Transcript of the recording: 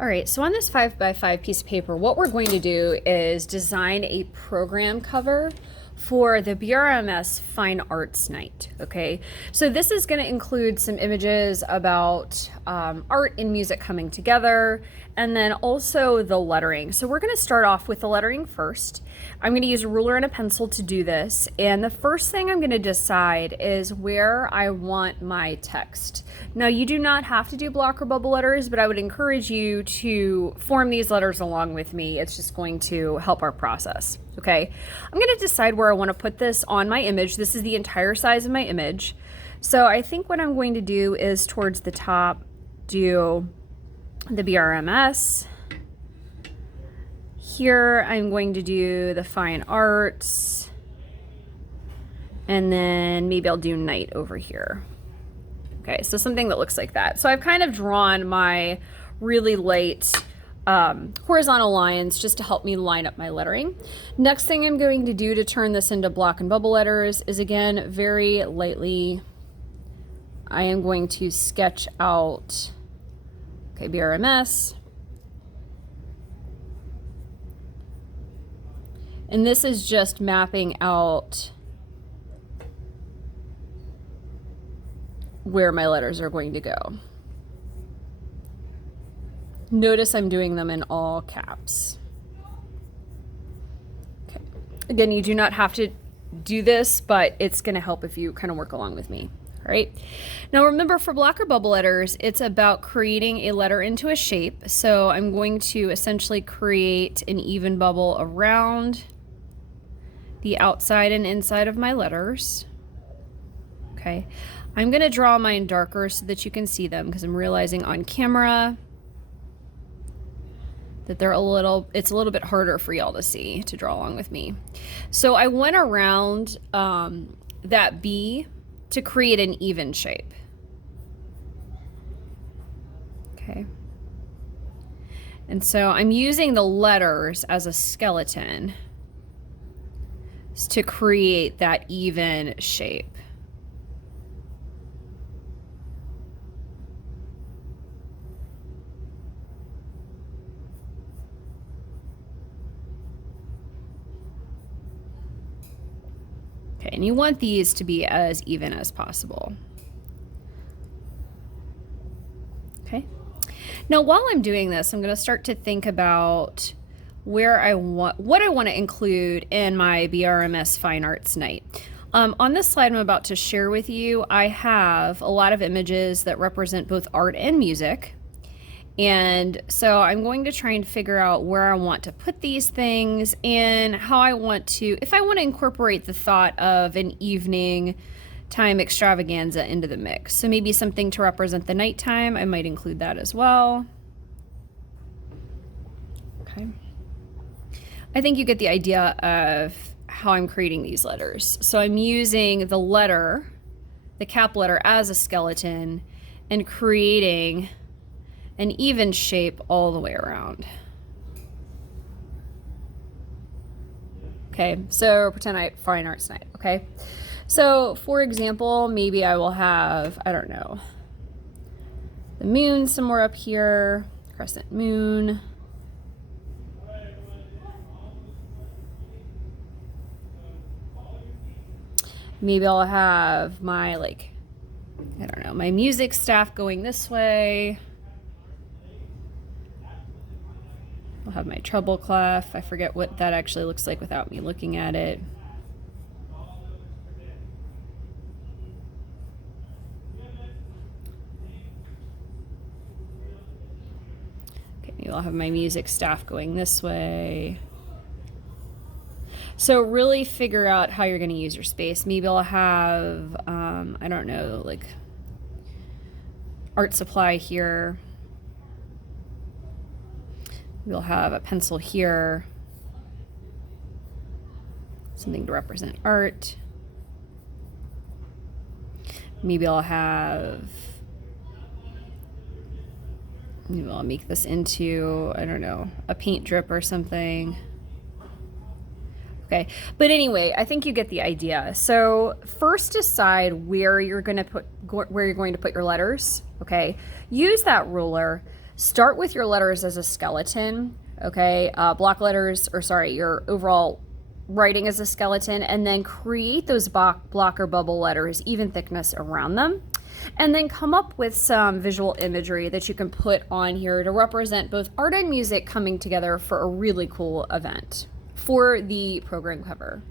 All right, so on this 5x5 piece of paper, what we're going to do is design a program cover for the BRMS Fine Arts Night, okay? So this is gonna include some images about art and music coming together, and then also the lettering. So we're gonna start off with the lettering first. I'm gonna use a ruler and a pencil to do this, and the first thing I'm gonna decide is where I want my text. Now, you do not have to do block or bubble letters, but I would encourage you to form these letters along with me. It's just going to help our process, okay? I'm gonna decide where I wanna put this on my image. This is the entire size of my image. So I think what I'm going to do is towards the top, do the BRMS. Here, I'm going to do the fine arts. And then maybe I'll do night over here. Okay, so something that looks like that. So I've kind of drawn my really light horizontal lines just to help me line up my lettering. Next thing I'm going to do to turn this into block and bubble letters is, again, very lightly, I am going to sketch out, okay, BRMS. And this is just mapping out where my letters are going to go. Notice I'm doing them in all caps. Okay. Again, you do not have to do this, but it's going to help if you kind of work along with me. All right. Now remember, for block or bubble letters, it's about creating a letter into a shape. So I'm going to essentially create an even bubble around the outside and inside of my letters. Okay. I'm going to draw mine darker so that you can see them, because I'm realizing on camera that it's a little bit harder for y'all to see, to draw along with me. So I went around that B to create an even shape. Okay. And so I'm using the letters as a skeleton to create that even shape. Okay, and you want these to be as even as possible. Okay. Now, while I'm doing this, I'm going to start to think about what I want to include in my BRMS Fine Arts Night. On this slide I'm about to share with you, I have a lot of images that represent both art and music. And so I'm going to try and figure out where I want to put these things and how I want to, if I want to incorporate the thought of an evening time extravaganza into the mix. So maybe something to represent the nighttime, I might include that as well. Okay. I think you get the idea of how I'm creating these letters. So I'm using the letter, the cap letter, as a skeleton and creating an even shape all the way around. Okay, so pretend Fine Arts Night, okay? So for example, maybe I will have, I don't know, the moon somewhere up here, crescent moon. Maybe I'll have my, like, I don't know, my music staff going this way. I'll have my treble clef. I forget what that actually looks like without me looking at it. Okay, maybe I'll have my music staff going this way. So really figure out how you're going to use your space. Maybe I'll have, I don't know, like art supply here. We'll have a pencil here, something to represent art. Maybe I'll make this into, I don't know, a paint drip or something. Okay, but anyway, I think you get the idea. So first decide where you're going to put your letters, okay? Use that ruler. Start with your letters as a skeleton, okay? Block letters, or sorry, your overall writing as a skeleton, and then create those block or bubble letters, even thickness around them. And then come up with some visual imagery that you can put on here to represent both art and music coming together for a really cool event for the program cover.